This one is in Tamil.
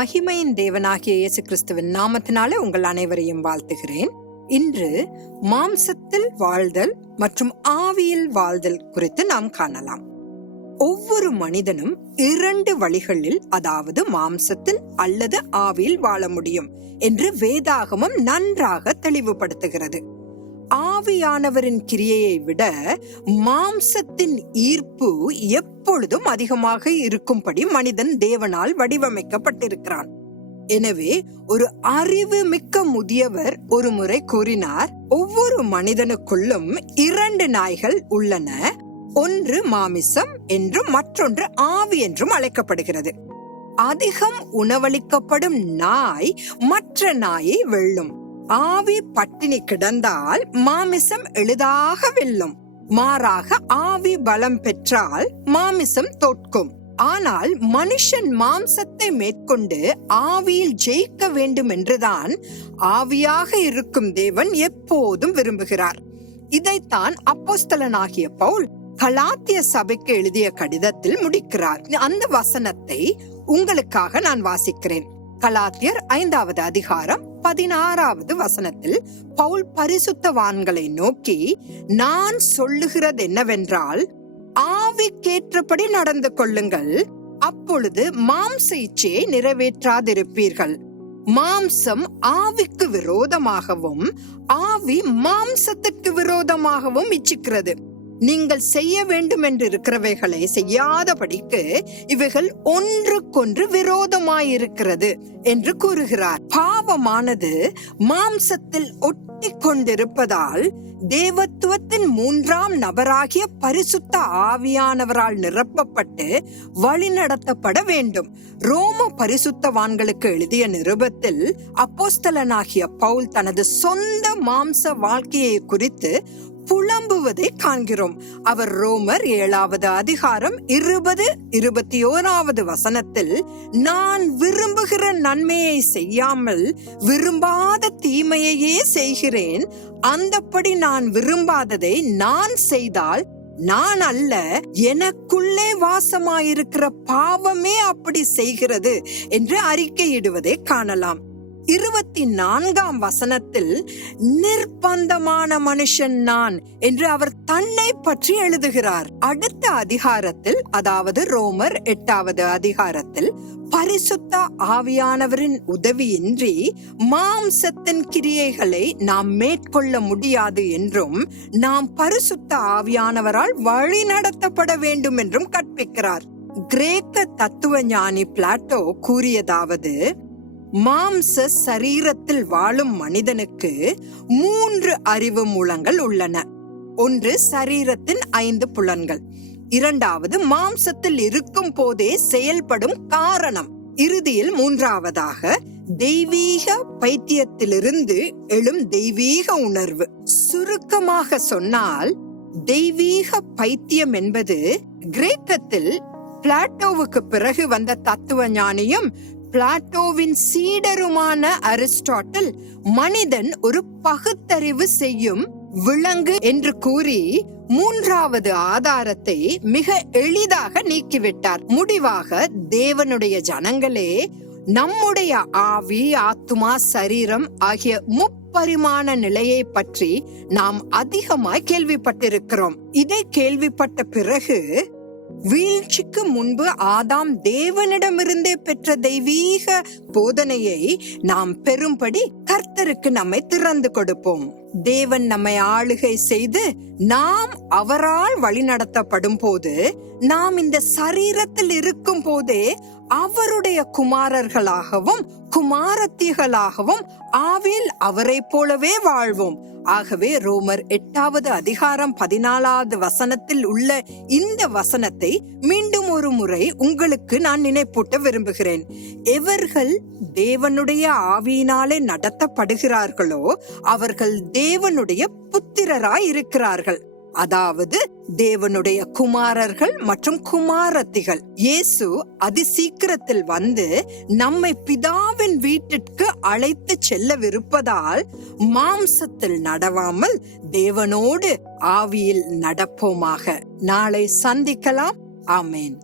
மகிமையின் தேவனாகிய இயேசு கிறிஸ்துவின் நாமத்தினாலே உங்கள் அனைவரையும் வாழ்த்துகிறேன். இன்று மாம்சத்தில் வாழ்தல் மற்றும் ஆவியில் வாழ்தல் குறித்து நாம் காணலாம். ஒவ்வொரு மனிதனும் இரண்டு வழிகளில் அதாவது மாம்சத்தில் அல்லது ஆவியில் வாழ முடியும் என்று வேதாகமம் நன்றாக தெளிவுபடுத்துகிறது. ஆவியானவரின் கிரியையை விட மாம்சத்தின் ஈர்ப்பு எப்பொழுதும் அதிகமாக இருக்கும்படி மனிதன் தேவனால் வடிவமைக்கப்பட்டிருக்கிறான். எனவே ஒரு அறிவு மிக்க முதியவர் ஒரு முறை கூறினார் ஒவ்வொரு மனிதனுக்குள்ளும் இரண்டு நாய்கள் உள்ளன ஒன்று மாமிசம் என்றும் மற்றொன்று ஆவி என்றும் அழைக்கப்படுகிறது. அதிகம் உணவளிக்கப்படும் நாய் மற்ற நாயை வெல்லும். ஆவி பட்டினி கிடந்தால் மாமிசம் எளிதாக வெல்லும். மாறாக ஆவி பலம் பெற்றால் மாமிசம் தோற்கும் ஆனால் மனுஷன் மாம்சத்தை மேற்கொண்டு ஆவியில் ஜெயிக்க வேண்டும் என்றுதான் ஆவியாக இருக்கும் தேவன் எப்போதும் விரும்புகிறார். இதைத்தான் அப்போஸ்தலனாகிய பவுல் கலாத்திய சபைக்கு எழுதிய கடிதத்தில் முடிக்கிறார். அந்த வசனத்தை உங்களுக்காக நான் வாசிக்கிறேன். கலாத்தியர் ஐந்தாவது அதிகாரம் பதினாறாவது வசனத்தில் பவுல் பரிசுத்தவான்களை நோக்கி நான் சொல்லுகிறது என்னவென்றால் ஆவிக்கேற்றபடி நடந்து கொள்ளுங்கள். அப்பொழுது மாம்ச இச்சையை நிறைவேற்றாதிருப்பீர்கள். மாம்சம் ஆவிக்கு விரோதமாகவும் ஆவி மாம்சத்துக்கு விரோதமாகவும் இச்சிக்கிறது. நீங்கள் செய்ய வேண்டும் என்று இருக்கிறவைகளை செய்யாதபடிக்கு இவைகள் ஒன்றுக்கொன்று விரோதமாயிருக்கிறது என்று கூறுகிறார். பாவமானது மாம்சத்தில் ஒட்டி கொண்டிருப்பதால் தேவத்துவத்தின் மூன்றாம் நபராகிய பரிசுத்த ஆவியானவரால் நிரப்பப்பட்டு வழிநடத்தப்பட வேண்டும். ரோம பரிசுத்தவான்களுக்கு எழுதிய நிருபத்தில் அப்போஸ்தலனாகிய பவுல் தனது சொந்த மாம்ச வாழ்க்கையை குறித்து புலம்புவதை காண்கிறோம். அவர் ரோமர் ஏழாவது அதிகாரம் இருபது இருபத்தி ஓராவது வசனத்தில் நான் விரும்புகிற நன்மையை செய்யாமல் விரும்பாத தீமையையே செய்கிறேன். அந்தப்படி நான் விரும்பாததை நான் செய்தால் நான் அல்ல எனக்குள்ளே வாசமாயிருக்கிற பாவமே அப்படி செய்கிறது என்று அறிக்கையிடுவதை காணலாம். இருபத்தி நான்காம் வசனத்தில் நிர்பந்தமான மனுஷன் நான் என்று அவர் தன்னை பற்றி எழுதுகிறார். அடுத்த அதிகாரத்தில் அதாவது ரோமர் எட்டாவது அதிகாரத்தில் பரிசுத்த ஆவியானவரின் உதவியின்றி மாம்சத்தின் கிரியைகளை நாம் மேற்கொள்ள முடியாது என்றும் நாம் பரிசுத்த ஆவியானவரால் வழி நடத்தப்பட வேண்டும் என்றும் கற்பிக்கிறார். கிரேக்க தத்துவ ஞானி பிளாட்டோ கூறியதாவது மாம்ச சரீரத்தில் வாழும் மனிதனுக்கு மூன்று அறிவு மூலங்கள் உள்ளன. ஒன்று சரீரத்தின் ஐந்து புலன்கள். இரண்டாவது மாம்சத்தில் இருக்கும் போதே செயல்படும் காரணம். இறுதியில் மூன்றாவதாக தெய்வீக பைத்தியத்திலிருந்து எழும் தெய்வீக உணர்வு. சுருக்கமாக சொன்னால் தெய்வீக பைத்தியம் என்பது கிரேக்கத்தில் பிளாட்டோவுக்கு பிறகு வந்த தத்துவ ஞானியும் பிளாட்டோவின் சீடருமான அரிஸ்டாட்டில் மனிதன் ஒரு பகுத்தறிவு செய்யும் விலங்கு என்று கூறி மூன்றாவது ஆதாரத்தை மிக எளிதாக நீக்கிவிட்டார். முடிவாக தேவனுடைய ஜனங்களே நம்முடைய ஆவி ஆத்துமா சரீரம் ஆகிய முப்பரிமாண நிலையை பற்றி நாம் அதிகமாய் கேள்விப்பட்டிருக்கிறோம். இதை கேள்விப்பட்ட பிறகு வீழ்ச்சிக்கு முன்பு ஆதாம் தேவனிடமிருந்தே பெற்ற தெய்வீக போதனையை நாம் பெறும்படி கர்த்தருக்கு நம்மை திறந்து கொடுப்போம். தேவன் நம்மை ஆளுகை செய்து நாம் அவரால் வழிநடத்தப்படும் போது நாம் இந்த சரீரத்தில் இருக்கும் போதே அவருடைய குமாரர்களாகவும் குமாரத்திகளாகவும் ஆவில் அவரை போலவே வாழ்வோம். ஆகவே ரோமர் எட்டாவது அதிகாரம் பதினாலாவது வசனத்தில் உள்ள இந்த வசனத்தை மீண்டும் ஒரு முறை உங்களுக்கு நான் நினைப்பூட்ட விரும்புகிறேன். எவர்கள் தேவனுடைய ஆவியினாலே நடத்தப்படுகிறார்களோ அவர்கள் தேவனுடைய புத்திரராய் இருக்கிறார்கள் அதாவது தேவனுடைய குமாரர்கள் மற்றும் குமாரத்திகள். இயேசு அதிசீக்கிரத்தில் வந்து நம்மை பிதாவின் வீட்டிற்கு அழைத்து செல்லவிருப்பதால் மாம்சத்தில் நடவாமல் தேவனோடு ஆவியில் நடப்போமாக. நாளை சந்திக்கலாம். ஆமேன்.